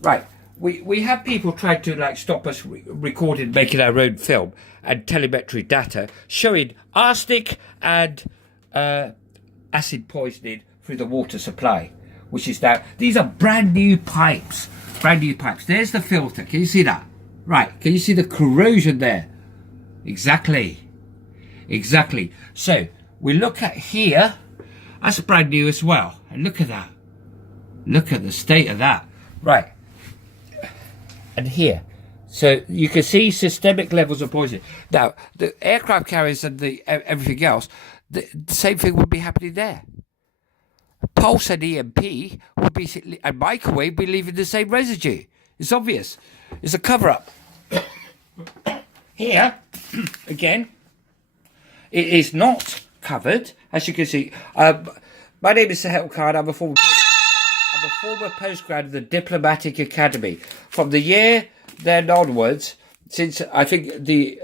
Right. We have people trying to like stop us recording, making our own film and telemetry data showing arsenic and acid poisoning through the water supply, which is now, these are brand new pipes. Brand new pipes. There's the filter. Can you see that? Right. Can you see the corrosion there? Exactly. Exactly. So we look at here. That's brand new as well. And look at that. Look at the state of that. Right. And here. So you can see systemic levels of poison. Now, the aircraft carriers and the everything else, the same thing would be happening there. Pulse and EMP would be, and microwave be leaving the same residue. It's obvious. It's a cover-up. Here, again, it is not covered, as you can see. My name is Sahel Khan. I'm a former postgrad of the Diplomatic Academy. From the year then onwards, since I think the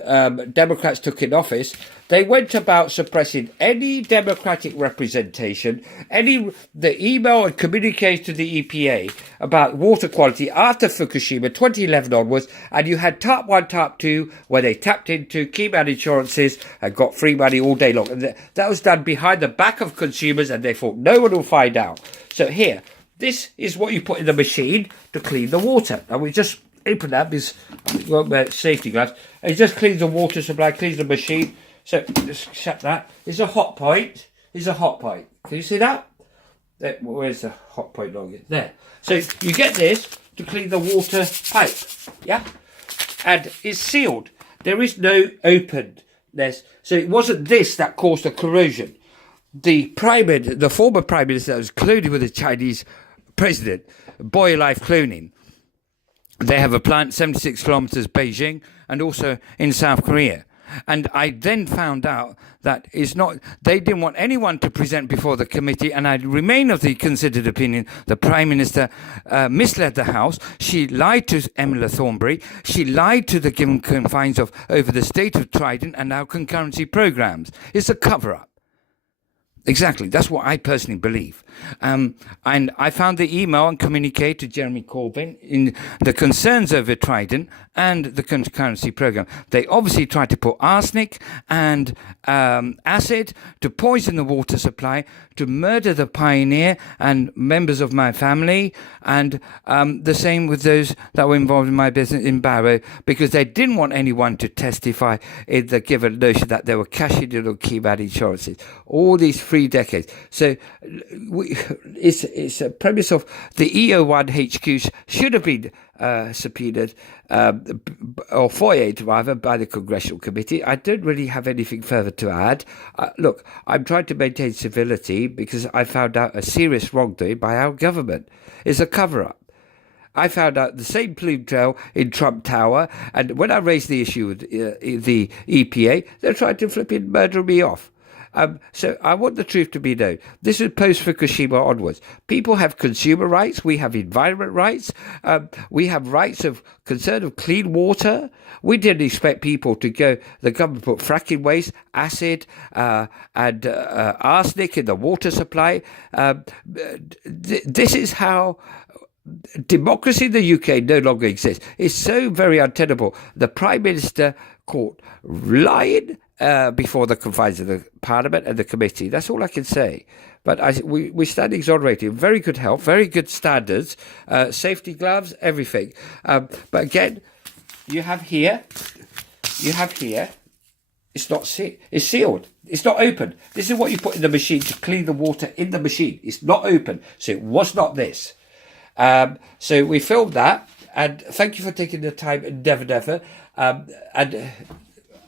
Democrats took in office, they went about suppressing any democratic representation, the email and communication to the EPA about water quality after Fukushima 2011 onwards, and you had TAP 1, TAP 2, where they tapped into key man insurances and got free money all day long. And that was done behind the back of consumers, and they thought no one will find out. So here, this is what you put in the machine to clean the water. And we just open that because we won't wear safety gloves. And it just cleans the water supply, cleans the machine. So just shut that. It's a hot point. It's a hot point. Can you see that? Where's the hot point log? There. So you get this to clean the water pipe. Yeah? And it's sealed. There is no openness. So it wasn't this that caused the corrosion. The former Prime Minister was cloning with the Chinese president, Boy Life Cloning. They have a plant 76 kilometers Beijing and also in South Korea. And I then found out that they didn't want anyone to present before the committee, and I remain of the considered opinion the Prime Minister misled the House. She lied to Emma Thornberry. She lied to the given confines over the state of Trident and our concurrency programs. It's a cover-up. Exactly. That's what I personally believe. And I found the email and communique to Jeremy Corbyn in the concerns over Trident and the concurrency program. They obviously tried to put arsenic and acid to poison the water supply, to murder the pioneer and members of my family, and the same with those that were involved in my business in Barrow, because they didn't want anyone to testify in the given notion that they were cashing in on key man insurances. All these 3 decades. So it's a premise of the EO1 HQs should have been subpoenaed or FOIA'd rather by the Congressional Committee. I don't really have anything further to add. Look, I'm trying to maintain civility because I found out a serious wrongdoing by our government. It's a cover-up. I found out the same plume trail in Trump Tower, and when I raised the issue with the EPA, they're trying to flipping murder me off. So I want the truth to be known. This is post-Fukushima onwards. People have consumer rights. We have environment rights. We have rights of concern of clean water. We didn't expect people to go, the government put fracking waste, acid, and arsenic in the water supply. This is how democracy in the UK no longer exists. It's so very untenable. The Prime Minister caught lying before the confines of the Parliament and the committee. That's all I can say. But we stand exonerated. Very good health, very good standards, safety gloves, everything. But again, you have here, it's not it's sealed. It's not open. This is what you put in the machine to clean the water in the machine. It's not open. So it was not this. So we filmed that, and thank you for taking the time, Never. And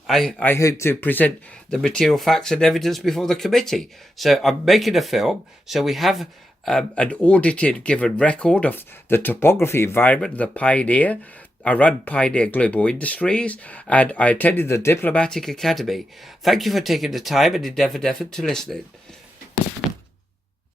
I hope to present the material facts and evidence before the committee. So I'm making a film, so we have an audited given record of the topography environment, the Pioneer. I run Pioneer Global Industries, and I attended the Diplomatic Academy. Thank you for taking the time and endeavour to listen.